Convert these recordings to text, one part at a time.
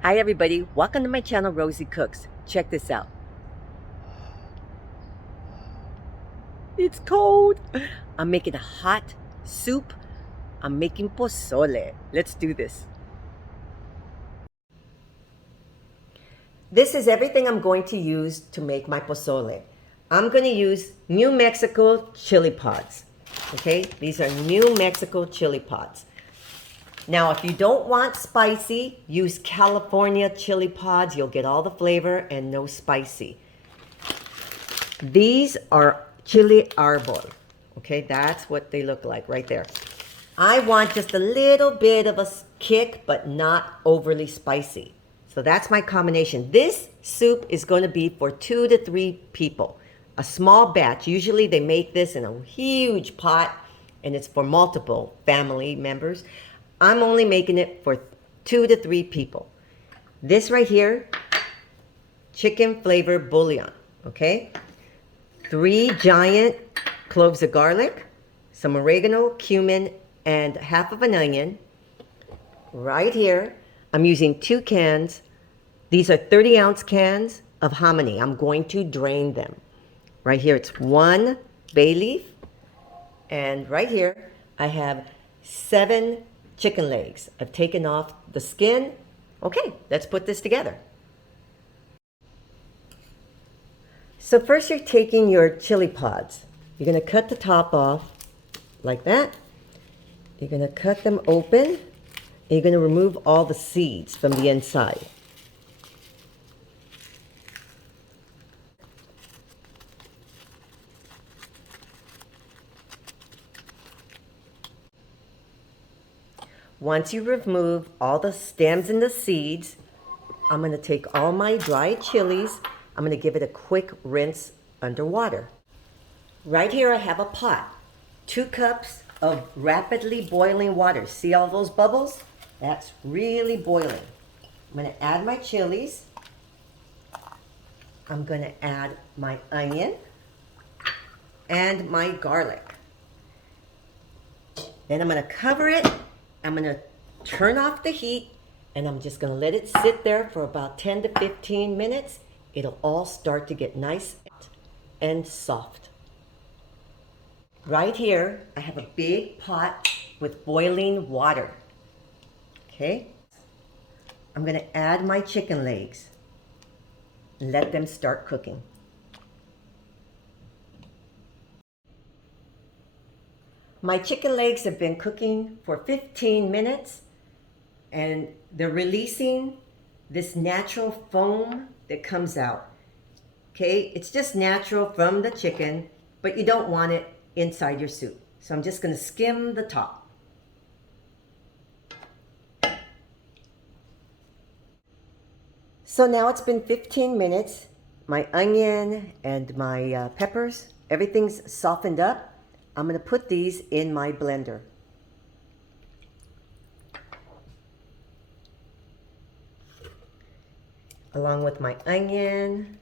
Hi everybody, welcome to my channel Rosie Cooks. Check this out. It's cold. I'm making a hot soup. I'm making pozole. Let's do this. This is everything I'm going to use to make my pozole. I'm going to use New Mexico chili pods. Okay, these are New Mexico chili pods. Now, if you don't want spicy, use California chili pods. You'll get all the flavor and no spicy. These are chile arbol. Okay, that's what they look like right there. I want just a little bit of a kick, but not overly spicy. So that's my combination. This soup is going to be for 2 to 3 people. A small batch. Usually they make this in a huge pot and it's for multiple family members. I'm only making it for 2 to 3 people. This right here, chicken flavor bouillon, okay? 3 giant cloves of garlic, some oregano, cumin, and half of an onion. Right here, I'm using 2 cans. These are 30-ounce cans of hominy. I'm going to drain them. Right here, it's 1 bay leaf. And right here, I have 7 chicken legs. I've taken off the skin. Okay, let's put this together. So first you're taking your chili pods. You're going to cut the top off like that. You're going to cut them open. And you're going to remove all the seeds from the inside. Once you remove all the stems and the seeds, I'm going to take all my dried chilies. I'm going to give it a quick rinse under water. Right here I have a pot. 2 cups of rapidly boiling water. See all those bubbles? That's really boiling. I'm going to add my chilies. I'm going to add my onion and my garlic. Then I'm going to cover it. I'm going to turn off the heat and I'm just going to let it sit there for about 10 to 15 minutes. It'll all start to get nice and soft. Right here, I have a big pot with boiling water. Okay? I'm going to add my chicken legs and let them start cooking. My chicken legs have been cooking for 15 minutes and they're releasing this natural foam that comes out. Okay, it's just natural from the chicken, but you don't want it inside your soup. So I'm just going to skim the top. So now it's been 15 minutes. My onion and my peppers, everything's softened up. I'm going to put these in my blender. Along with my onion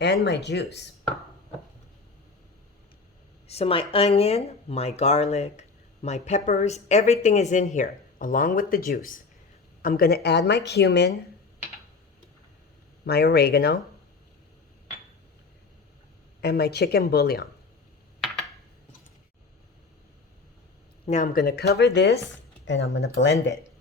and my juice. So my onion, my garlic, my peppers, everything is in here along with the juice. I'm going to add my cumin, my oregano, and my chicken bouillon. Now I'm going to cover this and I'm going to blend it.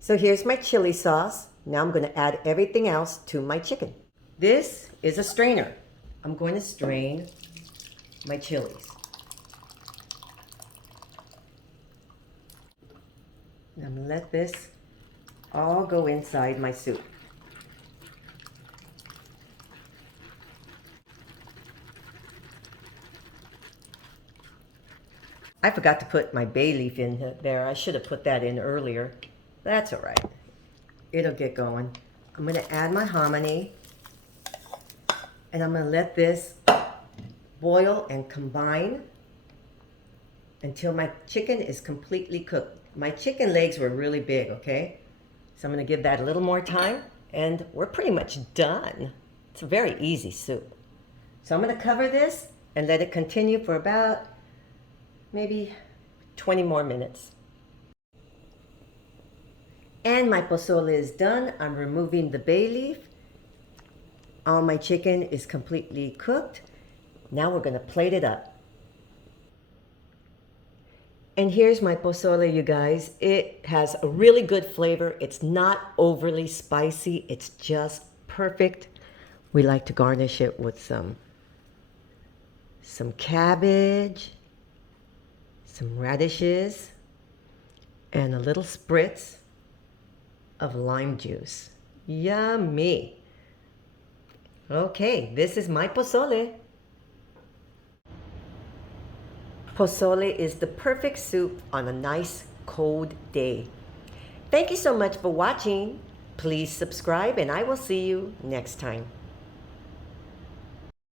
So here's my chili sauce. Now I'm going to add everything else to my chicken. This is a strainer. I'm going to strain my chilies. And I'm going to let this all go inside my soup. I forgot to put my bay leaf in there. I should have put that in earlier. That's all right. It'll get going. I'm going to add my hominy. And I'm going to let this boil and combine until my chicken is completely cooked. My chicken legs were really big, okay? So I'm going to give that a little more time. And we're pretty much done. It's a very easy soup. So I'm going to cover this and let it continue for about maybe 20 more minutes. And my pozole is done. I'm removing the bay leaf. All my chicken is completely cooked. Now we're gonna plate it up. And here's my pozole, you guys. It has a really good flavor. It's not overly spicy. It's just perfect. We like to garnish it with some cabbage, some radishes, and a little spritz of lime juice. Yummy. Okay, this is my pozole. Pozole is the perfect soup on a nice cold day. Thank you so much for watching. Please subscribe and I will see you next time.